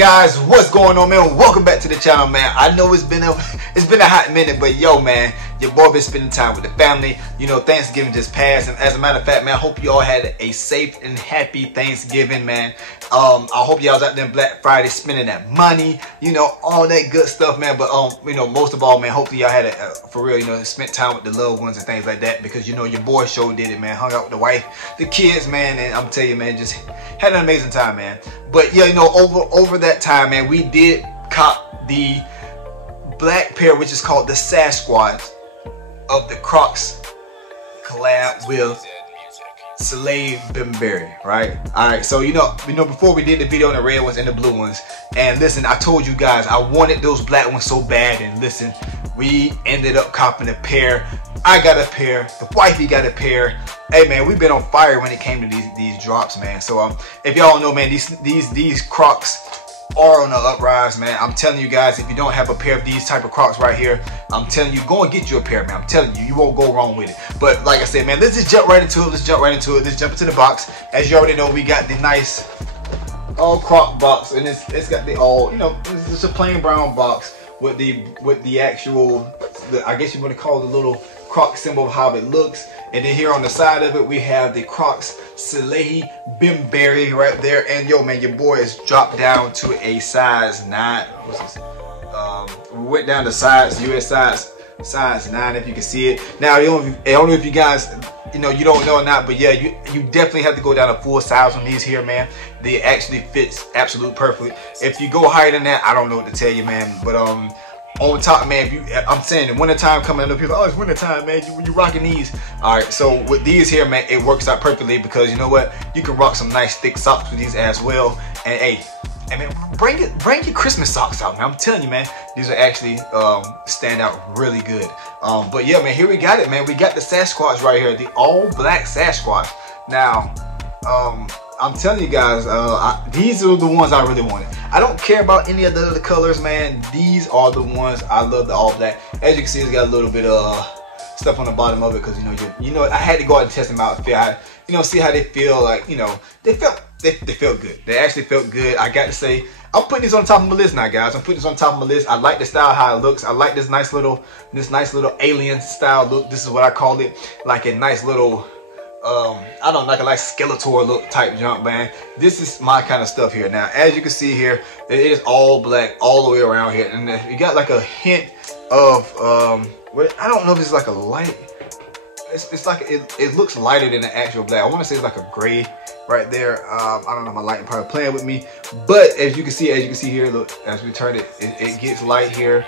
Guys, what's going on, man? Welcome back to the channel, man. I know it's been a hot minute, but yo, man, your boy been spending time with the family. You know, Thanksgiving just passed, and as a matter of fact, man, I hope you all had a safe and happy Thanksgiving, man. I hope y'all was out there Black Friday spending that money, you know, all that good stuff, man. But you know, most of all, man, hopefully y'all had for real, you know, spent time with the loved ones and things like that, because you know your boy sure did it, man. Hung out with the wife, the kids, man, and I'm telling you, man, just had an amazing time, man. But yeah, you know, over that time, man, we did cop the black pair, which is called the Sasquatch, of the Crocs collab with Salehe Bembury, right? Alright, so you know, before we did the video on the red ones and the blue ones, and listen, I told you guys I wanted those black ones so bad, and listen, we ended up copping a pair. I got a pair, the wifey got a pair. Hey man, we've been on fire when it came to these drops, man. So if y'all know, man, these Crocs are on the uprise, man. I'm telling you guys, if you don't have a pair of these type of Crocs right here, I'm telling you, go and get you a pair, man. I'm telling you, you won't go wrong with it. But like I said, man, let's just jump right into it. Let's jump into the box. As you already know, we got the nice Croc box, and it's got the you know, it's a plain brown box with the actual, I guess you want to call the little Croc symbol of how it looks. And then here on the side of it, we have the Crocs Salehe Bembury right there. And yo, man, your boy is dropped down to a size 9. What's this? We went down to size, US size 9, if you can see it. Now, I don't know if you guys, you know, you don't know or not, but yeah, you definitely have to go down a full size on these here, man. They actually fits absolute perfect. If you go higher than that, I don't know what to tell you, man. But on top, man, I'm saying, the winter time coming, I know people, oh, it's winter time, man, you rocking these. All right, so with these here, man, it works out perfectly, because you know what, you can rock some nice thick socks with these as well. And hey, man, bring your Christmas socks out, man. I'm telling you, man, these are actually stand out really good. But yeah, man, here we got it, man. We got the Sasquatch right here, the all black Sasquatch. Now I'm telling you guys, these are the ones I really wanted. I don't care about any of the other colors, man. These are the ones I love, the all black. As you can see, it's got a little bit of stuff on the bottom of it, because you know I had to go out and test them out and feel, you know, see how they feel. Like, you know, they felt good. They actually felt good. I got to say, I'm putting these on top of my list now, guys. I'm putting this on top of my list. I like the style, how it looks. I like this nice little alien style look. This is what I call it, like a nice little I don't know, like a Skeletor look type jump, man. This is my kind of stuff here. Now, as you can see here, it is all black all the way around here, and you got like a hint of what, I don't know if it's like a light. It's like it looks lighter than the actual black. I want to say it's like a gray right there. I don't know, my lighting probably playing with me, but as you can see here, look, as we turn it, it gets light here,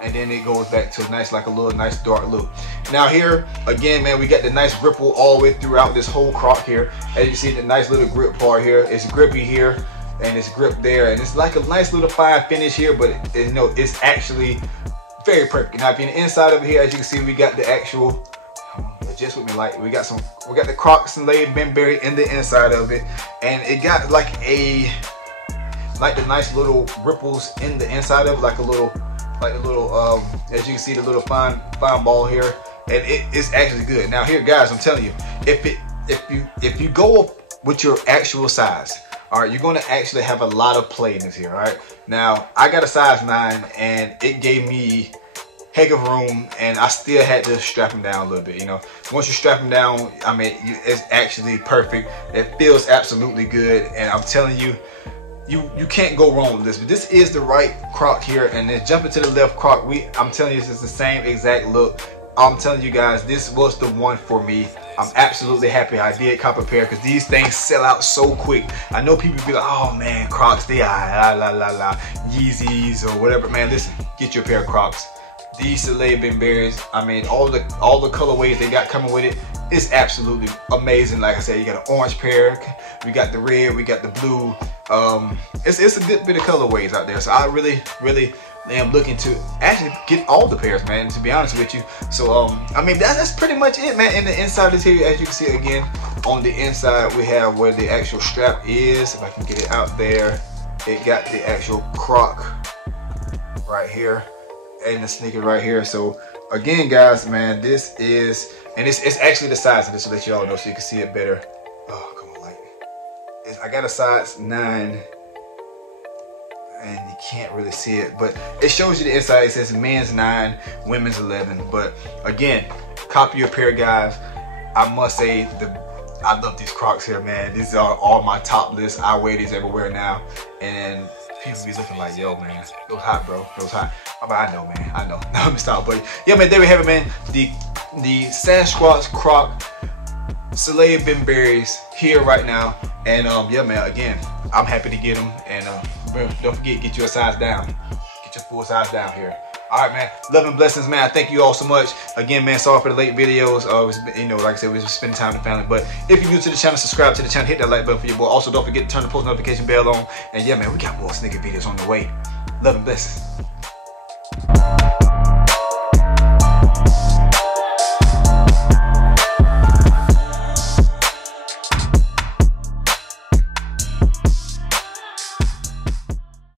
and then it goes back to nice, like a little nice dark look. Now here again, man, we got the nice ripple all the way throughout this whole Croc here. As you see, the nice little grip part here, it's grippy here and it's grip there, and it's like a nice little fine finish here, but you know, it's actually very perfect. Now if you're in the inside of it here, as you can see, we got the actual, just with me, like we got the Crocs and Salehe Bembury in the inside of it, and it got like the nice little ripples in the inside of it, like a little as you can see, the little fine ball here, and it's actually good. Now here, guys, I'm telling you, if you go up with your actual size, all right, you're going to actually have a lot of play in this here. All right, now I got a size 9, and it gave me heck of room, and I still had to strap them down a little bit. You know, once you strap them down, I mean, it's actually perfect. It feels absolutely good, and I'm telling you, you can't go wrong with this. But this is the right Croc here, and then jumping to the left Croc, I'm telling you, this is the same exact look. I'm telling you guys, this was the one for me. I'm absolutely happy I did cop a pair, because these things sell out so quick. I know people be like, oh man, Crocs, they are Yeezys or whatever. Man, listen, get your pair of Crocs. These Salehe Bemburys, I mean, all the colorways they got coming with it is absolutely amazing. Like I said, you got an orange pair, we got the red, we got the blue. It's a good bit of colorways out there. So I really am looking to actually get all the pairs, man, to be honest with you. So I mean, that's pretty much it, man. And the inside is here, as you can see again. On the inside, we have where the actual strap is. If I can get it out there, it got the actual Croc right here, and the sneaker right here. So again, guys, man, this is, and it's actually the size of this, to let you all know so you can see it better. Oh, come on, light. I got a size 9, and you can't really see it, but it shows you the inside. It says men's 9, women's 11. But again, copy your pair, guys. I must say, I love these Crocs here, man. These are all my top list. I wear these everywhere now, and people be looking like, yo, man, it was hot, bro. It was hot. I know, man. I know. No, let me stop, but yeah, man, there we have it, man. The Sasquatch Croc Salehe Bembury's here right now, and yeah, man. Again, I'm happy to get them, and don't forget, get you a size down. Get your full size down here. All right, man. Love and blessings, man. I thank you all so much. Again, man, sorry for the late videos. You know, like I said, we just spending time with family. But if you're new to the channel, subscribe to the channel. Hit that like button for your boy. Also, don't forget to turn the post notification bell on. And yeah, man, we got more sneaker videos on the way. Love and blessings.